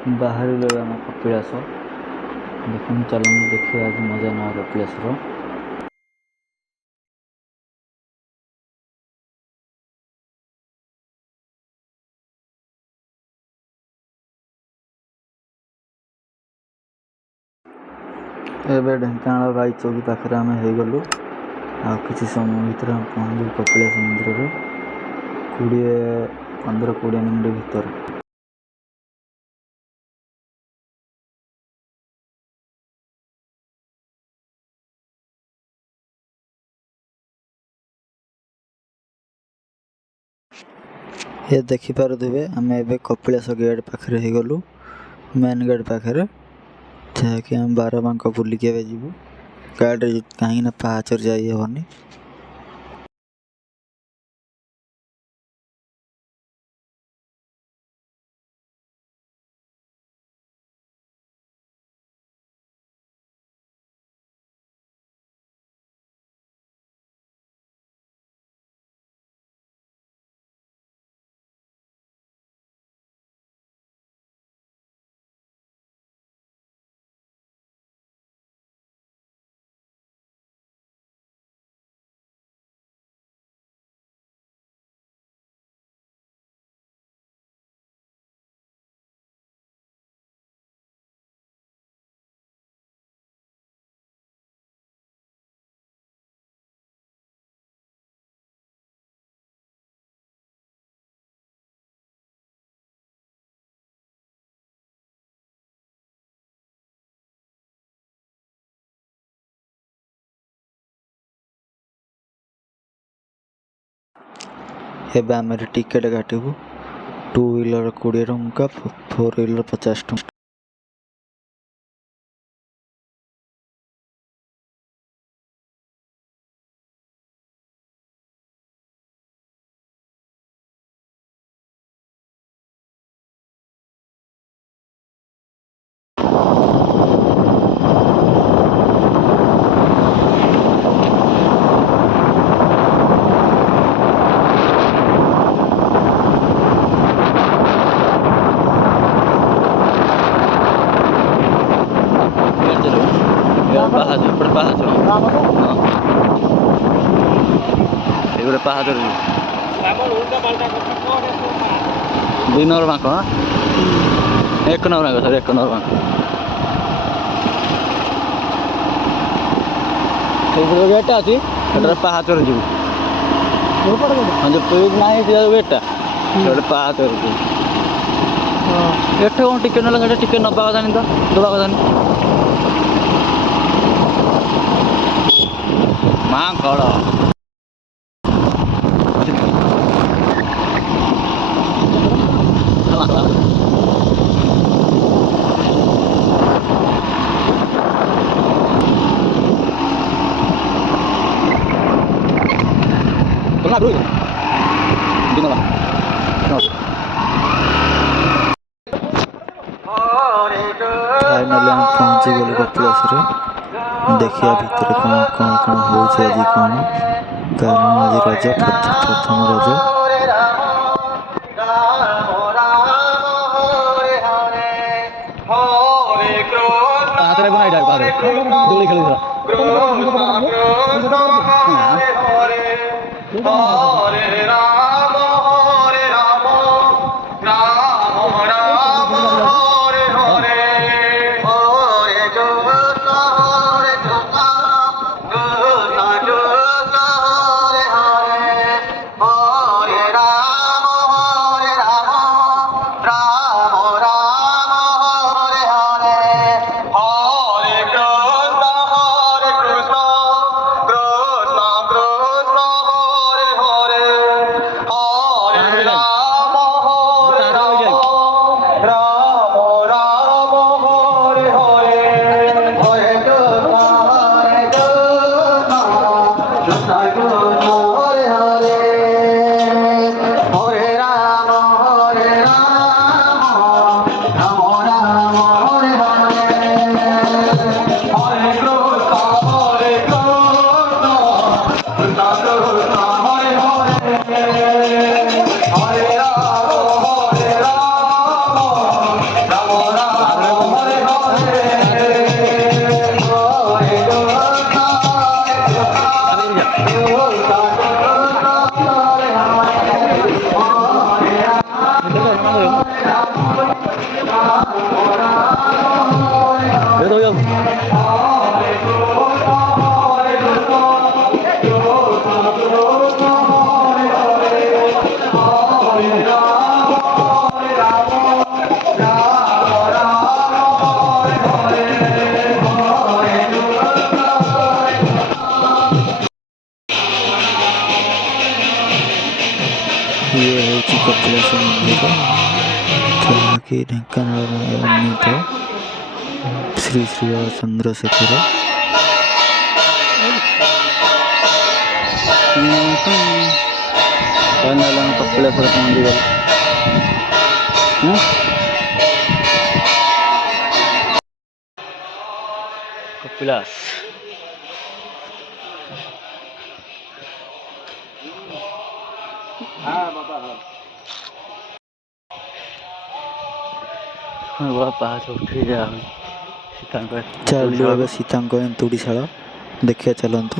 बाहर आम कपिलास देखो चलो देखिए आज मजा ना कपिलासर। एबे ढेंकानाल गाई चौकी पाखे आम हो कि समय भर पहुँचू कपिलास मंदिर 15-20 मिनिट भर। ये देखिपे आम ए कपिलास गेट पाखे हो मेन गेट पाखे जहाँकि आम 12 बांक बुलिक जीवु गाड़ी कहीं पाचर जाइबनी। एबे आम टिकेट काटबू 2 व्हीलर 20 टंका 4 व्हीलर 50 टंका। पाहाच दुई नंबर बांक 1 नंबर बांक सर 1 नंबर बांक गेटा अच्छी पाहाच जीव जो ना गेटा पाहाच एठ कौन टिकेट ना टिकेट नवा कथा नहीं तो दवा कथा नहीं माँ कड़ फाइनाली हम पहुंची गलु कपिलास देखिया भितर कौन कौन कौन हो आज कौन कारण आज रज प्रथम रज। ये ହେଉଛି କପିଳାସ ମନ୍ଦିର, ଯାହାକି ଢେଙ୍କାନାଳର ଅନ୍ୱିତ ଶ୍ରୀ ଶ୍ରୀ ବାବା ଚନ୍ଦ୍ରଶେଖର। କପିଳାସର ପହଞ୍ଚି ଗଲୁ। କପିଳାସ ପାହାଚ ଉଠି ଚାଲୁ ଏବେ ସୀତାଙ୍କ ଏନ୍ତୁଡ଼ିଶାଳ ଦେଖିବା, ଚାଲନ୍ତୁ।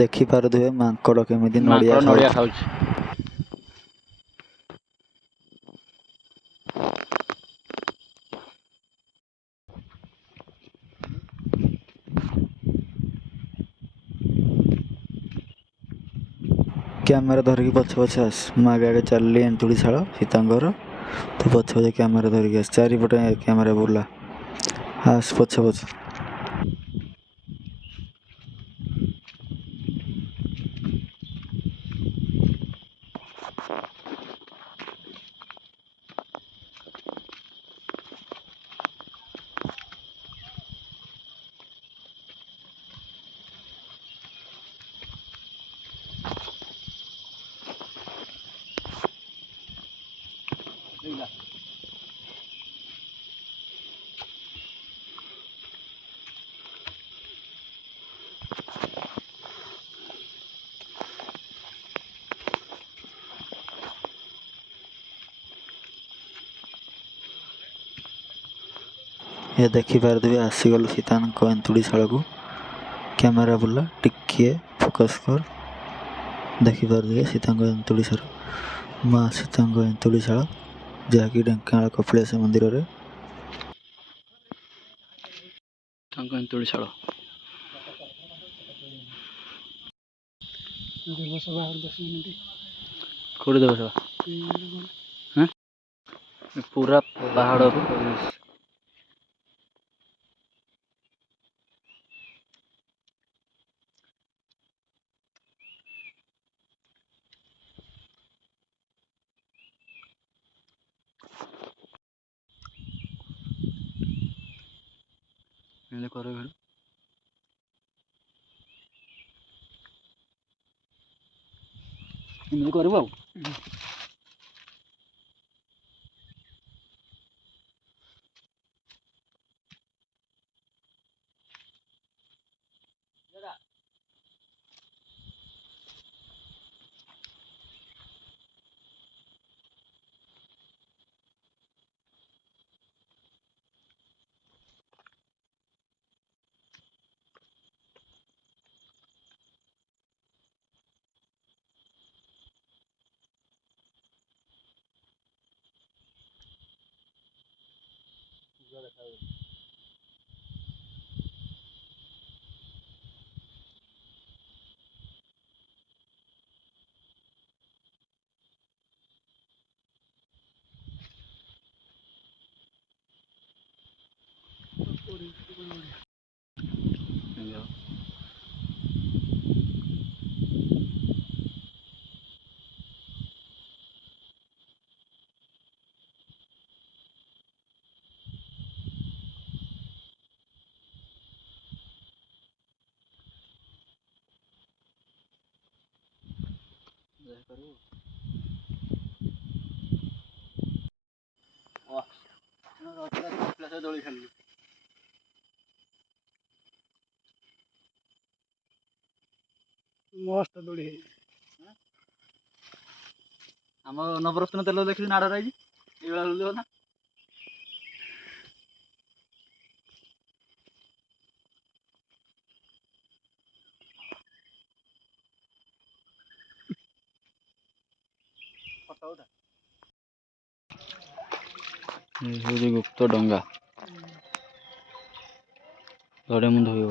ଦେଖିପାରୁଥିବେ ମାଙ୍କଡ଼ କେମିତି ନଡ଼ିଆ ଖାଉଛି। କ୍ୟାମେରା ଧରିକି ପଛେ ପଛେ ଆସ। ମୁଁ ଆଗେ ଆଗେ ଚାଲିଲି ଏନ୍ତୁଡ଼ିଶାଳ ସୀତାଙ୍କର, ତୁ ପଛେ ପଛେ କ୍ୟାମେରା ଧରିକି ଆସ। ଚାରିପଟେ କ୍ୟାମେରା ବୁଲା, ଆସ ପଛେ ପଛେ। ଏ ଦେଖିପାରୁଥିବେ ଆସିଗଲୁ ସୀତାଙ୍କ ଏନ୍ତୁଡ଼ିଶାଳକୁ। କ୍ୟାମେରା ବୁଲା, ଟିକିଏ ଫୋକସ୍ କର। ଦେଖିପାରୁଥିବେ ସୀତାଙ୍କ ଏନ୍ତୁଡ଼ିଶାଳ, ମା ସୀତାଙ୍କ ଏନ୍ତୁଡ଼ିଶାଳ, ଯାହାକି ଢେଙ୍କାନାଳ କପିଳାସ ମନ୍ଦିରରେ। ତାଙ୍କ ଏନ୍ତୁଡ଼ିଶାଳ କୋଉଠି ଦେବ ସଭା? ପୁରା ପାହାଡ଼ରୁ ଏମିତି କରିବୁ ଆଉ। ଦୋଳି ଖେଳିଲୁ। ମସ୍ତ ଦୋଳି ହେଇଛି। ଆମ ନବରତ୍ନ ତେଲ ଦେଖିଛୁ ନାଡ ରହିଛି ଏଇଭଳିଆ ବୁଲିବ ନା। ଗୁପ୍ତ ଡଙ୍ଗା ଧଡ଼େ ମୁଁ ଧୋଇବ।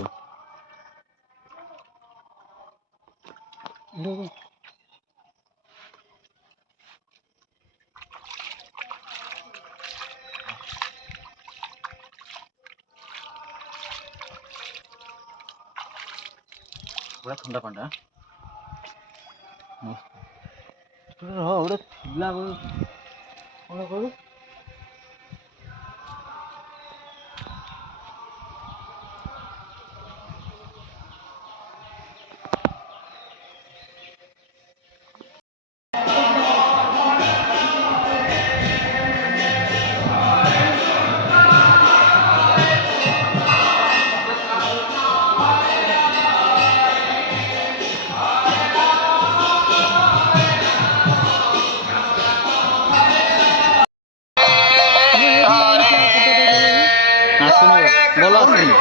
ପୁରା ଥଣ୍ଡା ପାଣିଟା ଗୋଟେ ଥିଲା କ'ଣ କହିଲୁ। ଆସୁନି ଭଲ ଆସୁନି।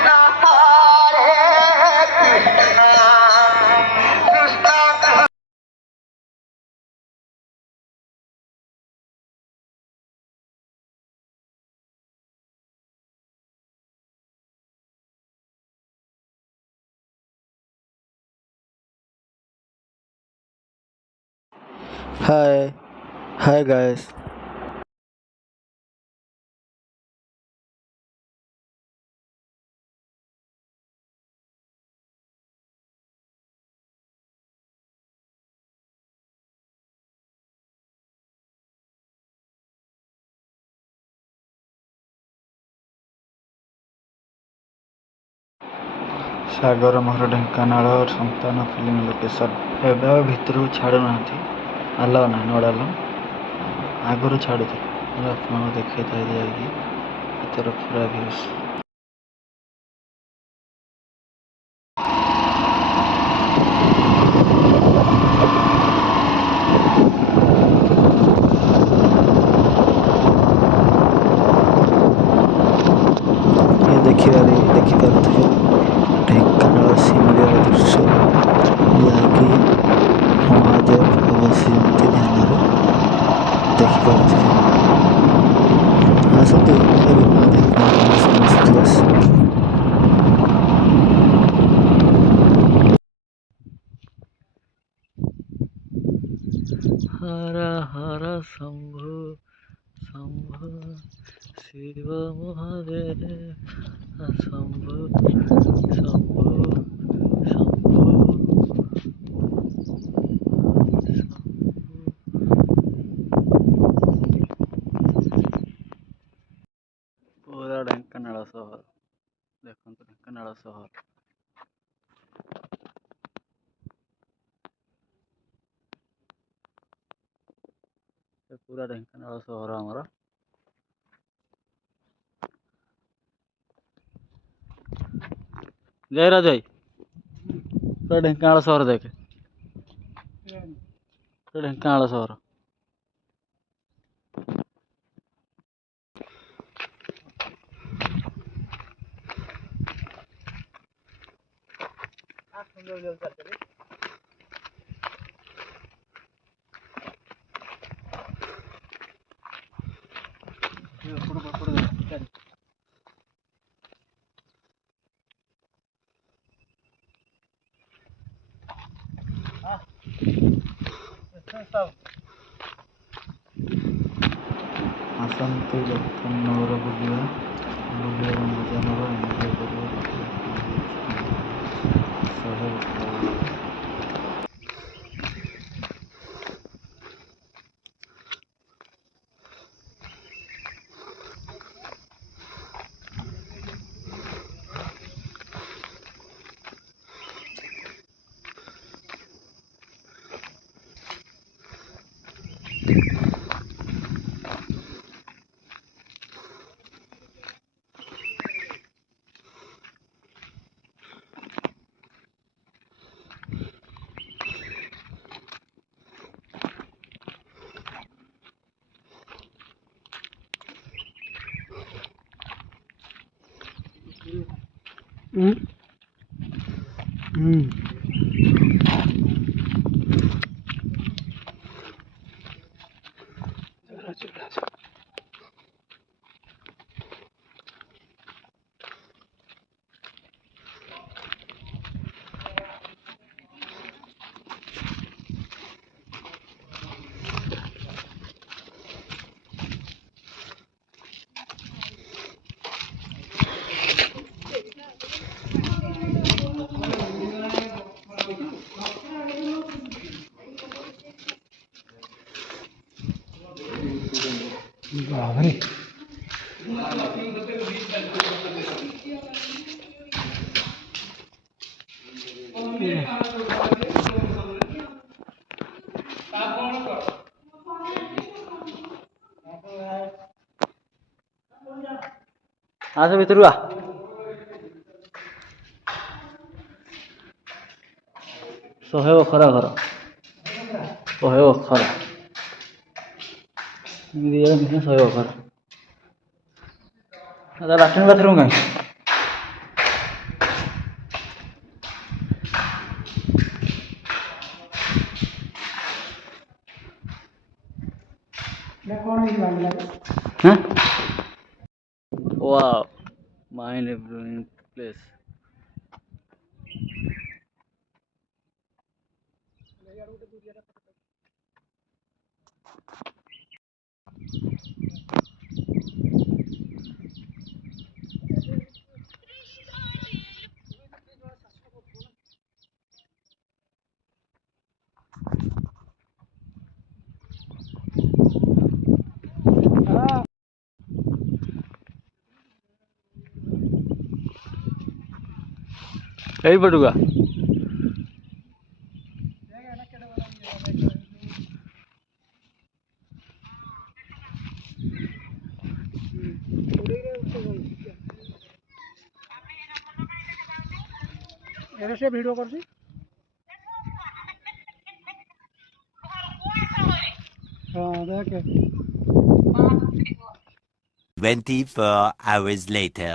Hi guys. ସାଗର ମୋହର ଢେଙ୍କାନାଳ ସନ୍ତାନ ଫିଲ୍ମ ଲୋକେସନ୍। ଏବେ ଆଉ ଭିତରକୁ ଛାଡ଼ୁନାହାନ୍ତି, ଆଲାଉ ନାହିଁ, ନଟ୍ ଆଲାଉ। ଆଗରୁ ଛାଡ଼ୁଥିଲେ, ଆପଣଙ୍କୁ ଦେଖେଇଥାଏ ଯାଇକି ଭିତର ପୁରା ଭ୍ୟୁଜ୍। ଦେଖିପାରୁଥିବେ ଢେଙ୍କାନାଳ ଶିମିଳିର ଦୃଶ୍ୟ, ଯାହାକି ମହାଦେବ ବସିଛନ୍ତି ଧ୍ୟାନରେ। ଦେଖିପାରୁଥିବେ, ଆସନ୍ତୁ ଏବେ ମହାଦେବ ହର ହର ଶମ୍ଭୁ ଶମ୍ଭୁ ଶିବ ମହାଦେବ ଶମ୍ଭୁ ଶମ୍ଭୁ ଶମ୍ଭୁ। ପୁରା ଢେଙ୍କାନାଳ ସହର ଦେଖନ୍ତୁ, ଢେଙ୍କାନାଳ ସହର। ପୁରା ଢେଙ୍କାନାଳ ସହର ଆମର। ଜୟରାଜ ଭାଇ, ପୁରା ଢେଙ୍କାନାଳ ସହର ଦେଖେ, ପୁରା ଢେଙ୍କାନାଳ ସହର। ଆସନ୍ତୁ ଯତ୍ନର ବୁଲିବାର ମଜା ନେବା, ଏନ୍ଜୟ କରିବା। ଆସ ଭିତରକୁ ଆ। ଶହେ ବଖରା ଘର, ଶହେ ବଖରା ଶହେ ବଖରା। ଲାଟ୍ରିନ୍ ବାଥରୁମ୍ କାହିଁ? Wow, mind-blowing place. এইপଟକୁ ଆ। ସେ ଭିଡ଼ିଓ କରୁଛି। ହଁ ଦେଖେ 24 hours later.